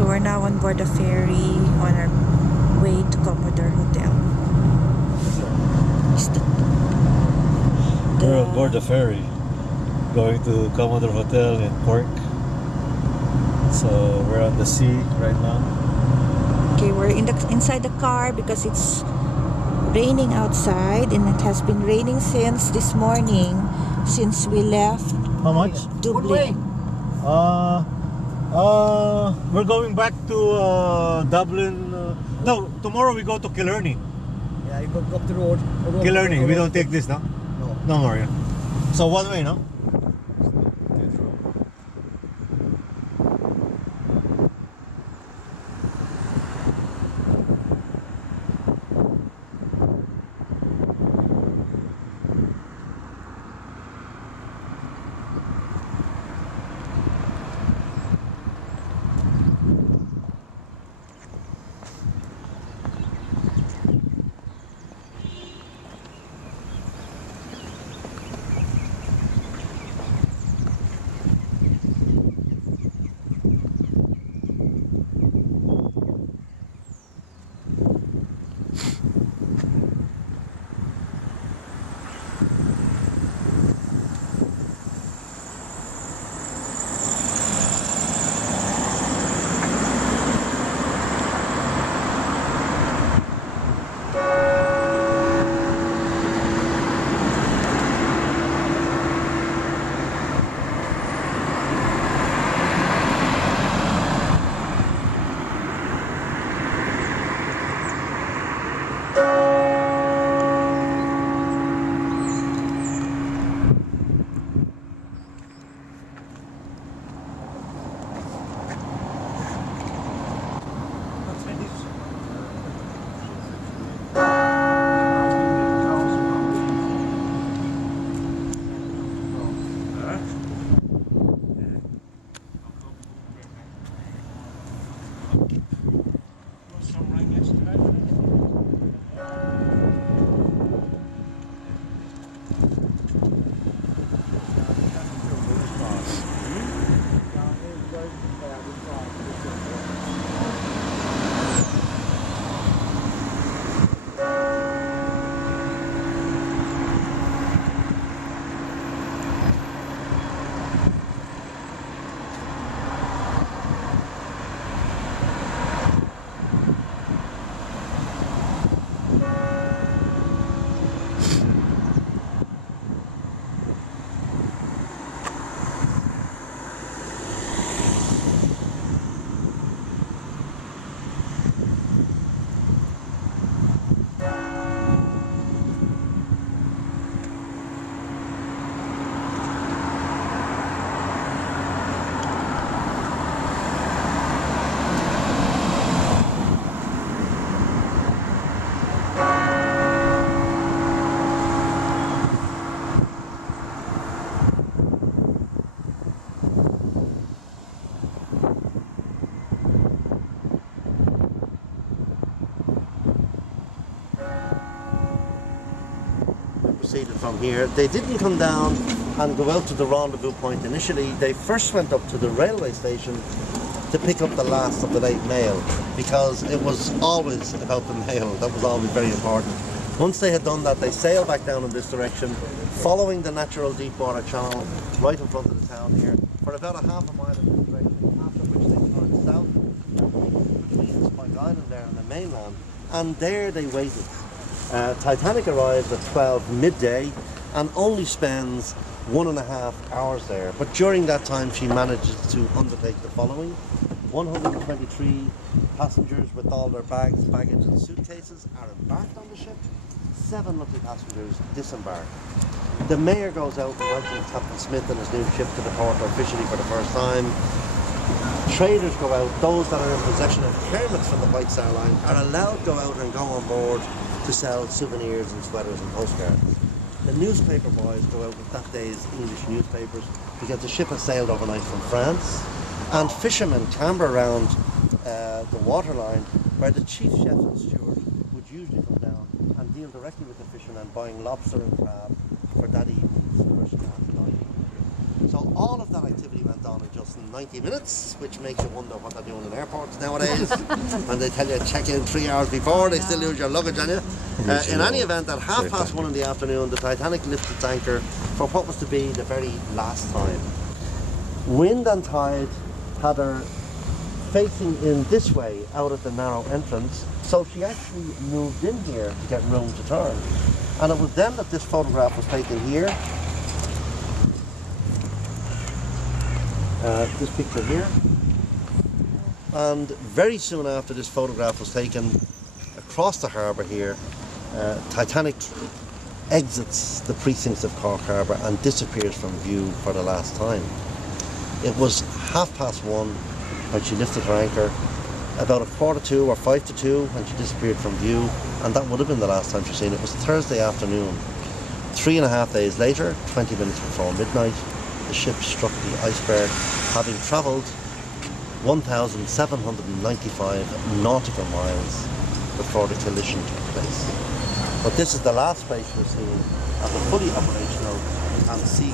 So we're now on board the ferry on our way to Commodore Hotel. We're on board the ferry, going to Commodore Hotel in Cork. So we're on the sea right now. Okay, we're inside the car because it's raining outside, and it has been raining since this morning, since we left. How much? Dublin. We're going back to Dublin. No, tomorrow we go to Killarney. Yeah, you go up the road. Killarney. We don't take this, no? No. No more, yeah. So one way, no? Proceeded from here. They didn't come down and go out to the rendezvous point initially. They first went up to the railway station to pick up the last of the late mail, because it was always about the mail. That was always very important. Once they had done that, they sailed back down in this direction, following the natural deep water channel right in front of the town here for about a half a mile in this direction, after which they turned south between Spike Island there and the mainland, and there they waited. Titanic arrives at 12 midday and only spends 1.5 hours there, but during that time she manages to undertake the following. 123 passengers with all their bags, baggage and suitcases are embarked on the ship. 7 lucky passengers disembark. The mayor goes out and welcomes Captain Smith and his new ship to the port officially for the first time. Traders go out. Those that are in possession of permits from the White Star Line are allowed to go out and go on board to sell souvenirs and sweaters and postcards. The newspaper boys go out with that day's English newspapers because the ship has sailed overnight from France. And fishermen clamber around the waterline where the chief chef and steward would usually come down and deal directly with the fishermen, buying lobster and crab for that evening's first class dining. So all of that activity went on in just in 90 minutes, which makes you wonder what they're doing in airports nowadays. And they tell you check in 3 hours before, they still lose your luggage on you. In any event, at 1:30 in the afternoon, the Titanic lifted its anchor for what was to be the very last time. Wind and tide had her facing in this way out at the narrow entrance, so she actually moved in here to get room to turn. And it was then that this photograph was taken here. This picture here. And very soon after this photograph was taken, across the harbour here, Titanic exits the precincts of Cork Harbour and disappears from view for the last time. It was 1:30 when she lifted her anchor, about 1:45 or 1:55 when she disappeared from view, and that would have been the last time she's seen. It was Thursday afternoon. 3.5 days later, 20 minutes before midnight, the ship struck the iceberg, having travelled 1,795 nautical miles before the collision took place. But this is the last place we've seen of a fully operational and sea